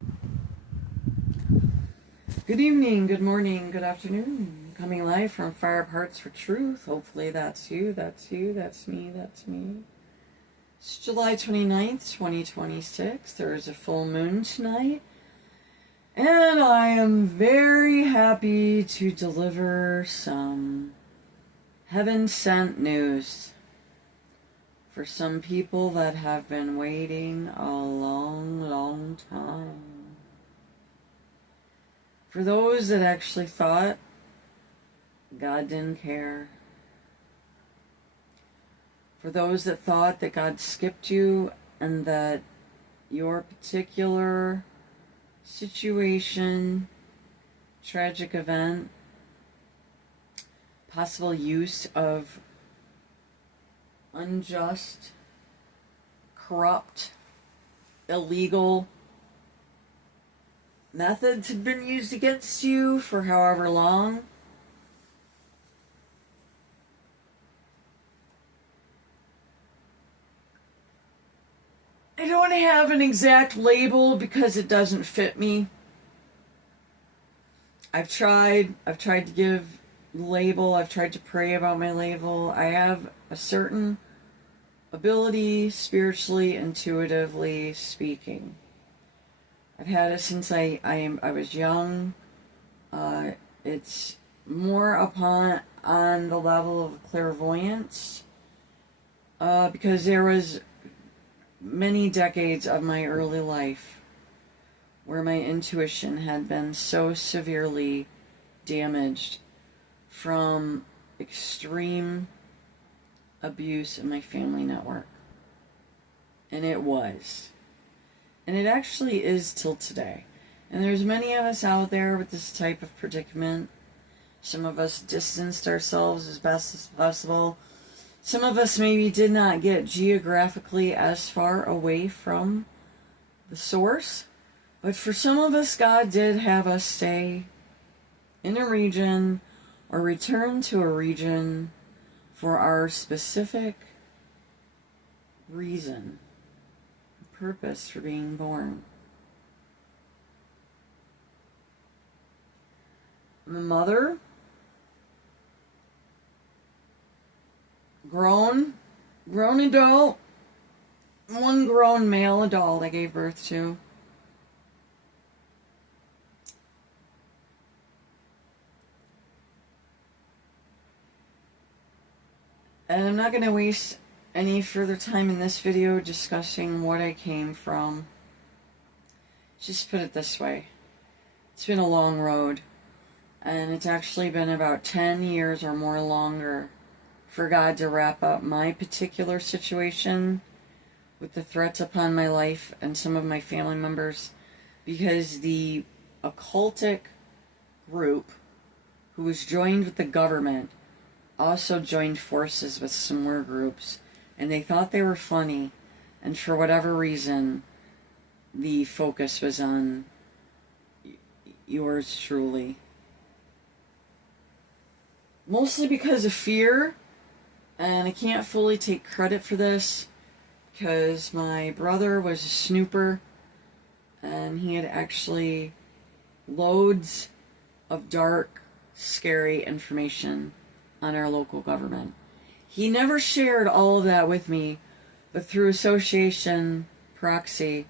Good evening, good morning, good afternoon. Coming live from Fire Up Hearts for Truth. Hopefully that's you, that's you, that's me, that's me. It's July 29th, 2026. There is a full moon tonight. And I am very happy to deliver some heaven-sent news for some people that have been waiting a long, long time. For those that actually thought God didn't care. For those that thought that God skipped you and that your particular situation, tragic event, possible use of unjust, corrupt, illegal methods have been used against you for however long. I don't have an exact label because it doesn't fit me. I've tried to give label, I've tried to pray about my label. I have a certain ability, spiritually, intuitively speaking. I've had it since I was young. It's more on the level of clairvoyance, because there was many decades of my early life where my intuition had been so severely damaged from extreme abuse in my family network. And it was. And it actually is till today. And there's many of us out there with this type of predicament. Some of us distanced ourselves as best as possible. Some of us maybe did not get geographically as far away from the source. But for some of us, God did have us stay in a region or return to a region for our specific reason, purpose for being born. I'm a mother, grown adult, one grown male adult I gave birth to. And I'm not going to waste any further time in this video discussing what I came from. Just put it this way. It's been a long road. And it's actually been about 10 years or more longer for God to wrap up my particular situation with the threats upon my life and some of my family members, because the occultic group who was joined with the government also joined forces with some more groups, and they thought they were funny, and for whatever reason the focus was on yours truly, mostly because of fear. And I can't fully take credit for this because my brother was a snooper and he had actually loads of dark, scary information on our local government. He never shared all of that with me, but through association, proxy,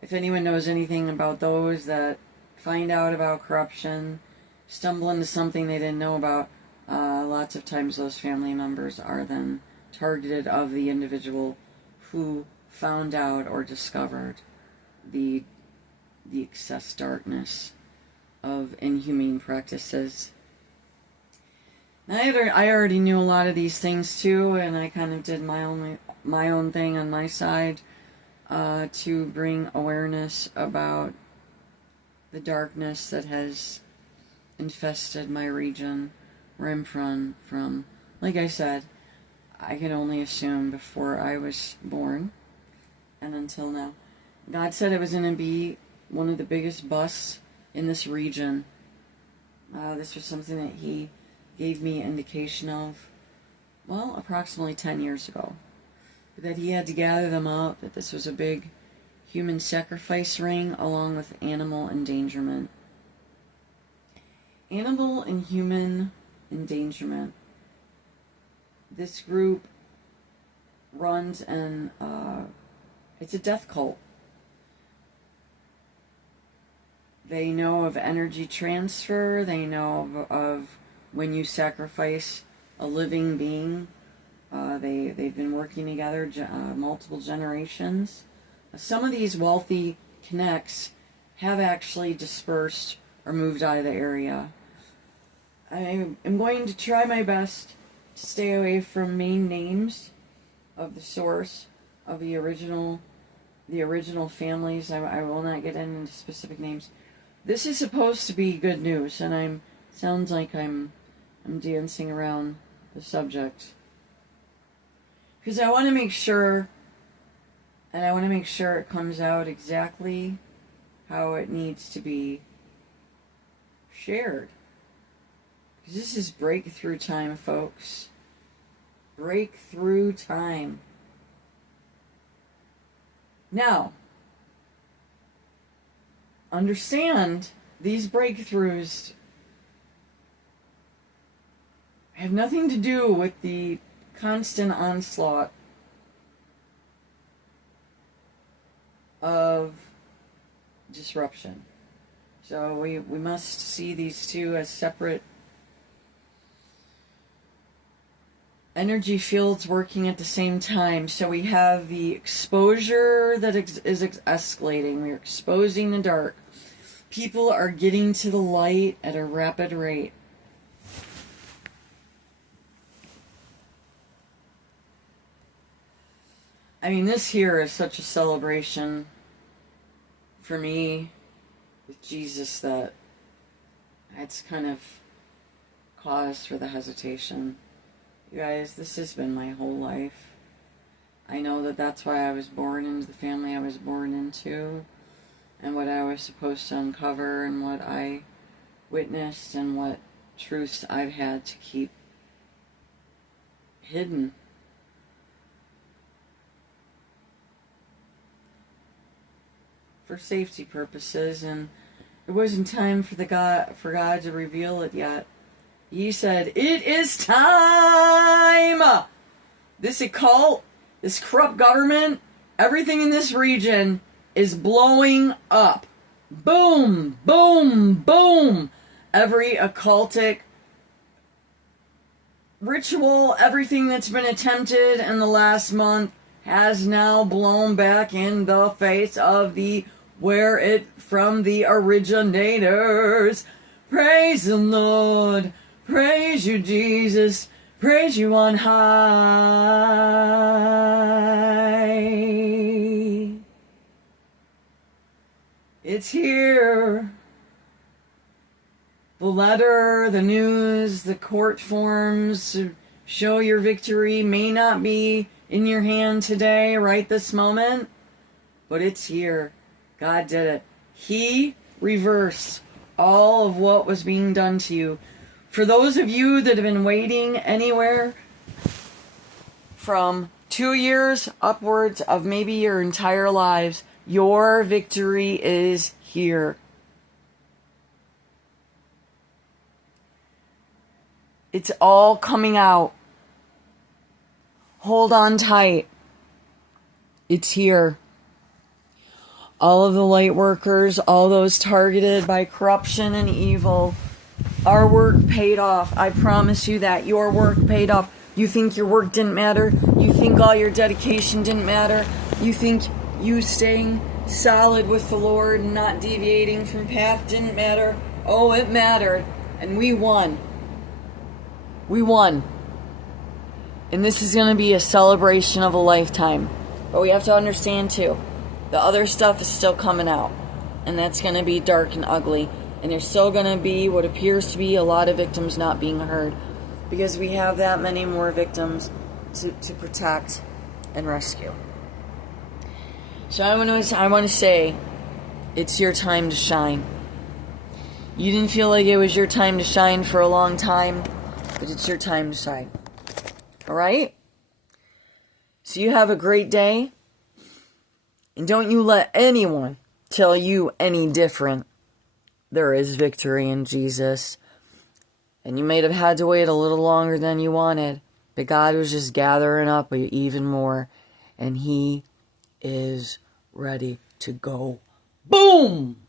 if anyone knows anything about those that find out about corruption, stumble into something they didn't know about, lots of times those family members are then targeted of the individual who found out or discovered the excess darkness of inhumane practices. I already knew a lot of these things too, and I kind of did my own thing on my side to bring awareness about the darkness that has infested my region where I'm from. Like I said, I can only assume before I was born and until now. God said it was going to be one of the biggest busts in this region. This was something that He gave me indication of, approximately 10 years ago. That He had to gather them up, that this was a big, human sacrifice ring along with animal endangerment. Animal and human endangerment. This group runs and it's a death cult. They know of energy transfer. They know of when you sacrifice a living being. They've been working together multiple generations. Some of these wealthy connects have actually dispersed or moved out of the area. I am going to try my best to stay away from main names of the source of the original families. I will not get into specific names. This is supposed to be good news, and sounds like I'm dancing around the subject. Because I want to make sure, and I want to make sure it comes out exactly how it needs to be shared. Because this is breakthrough time, folks. Breakthrough time. Now, understand these breakthroughs have nothing to do with the constant onslaught of disruption. So we must see these two as separate energy fields working at the same time. So we have the exposure that is escalating. We're exposing the dark. People are getting to the light at a rapid rate. I mean, this here is such a celebration for me with Jesus that it's kind of cause for the hesitation. You guys, this has been my whole life. I know that that's why I was born into the family I was born into, and what I was supposed to uncover, and what I witnessed, and what truths I've had to keep hidden. For safety purposes, and it wasn't time for God to reveal it yet. He said, "It is time." This occult, this corrupt government, everything in this region is blowing up. Boom, boom, boom. Every occultic ritual, everything that's been attempted in the last month has now blown back in the face of where it from the originators. Praise the Lord. Praise you, Jesus. Praise you on high. It's here. The letter, the news, the court forms to show your victory may not be in your hand today, right this moment, but it's here. God did it. He reversed all of what was being done to you. For those of you that have been waiting anywhere from 2 years upwards of maybe your entire lives, your victory is here. It's all coming out. Hold on tight. It's here. All of the light workers, all those targeted by corruption and evil, our work paid off. I promise you that. Your work paid off. You think your work didn't matter? You think all your dedication didn't matter? You think you staying solid with the Lord and not deviating from path didn't matter? Oh, it mattered. And we won. We won. And this is going to be a celebration of a lifetime. But we have to understand, too, the other stuff is still coming out. And that's going to be dark and ugly. And there's still going to be what appears to be a lot of victims not being heard. Because we have that many more victims to protect and rescue. So I want to say, it's your time to shine. You didn't feel like it was your time to shine for a long time, but it's your time to shine. All right? So you have a great day. And don't you let anyone tell you any different. There is victory in Jesus. And you may have had to wait a little longer than you wanted, but God was just gathering up even more. And He is ready to go. Boom!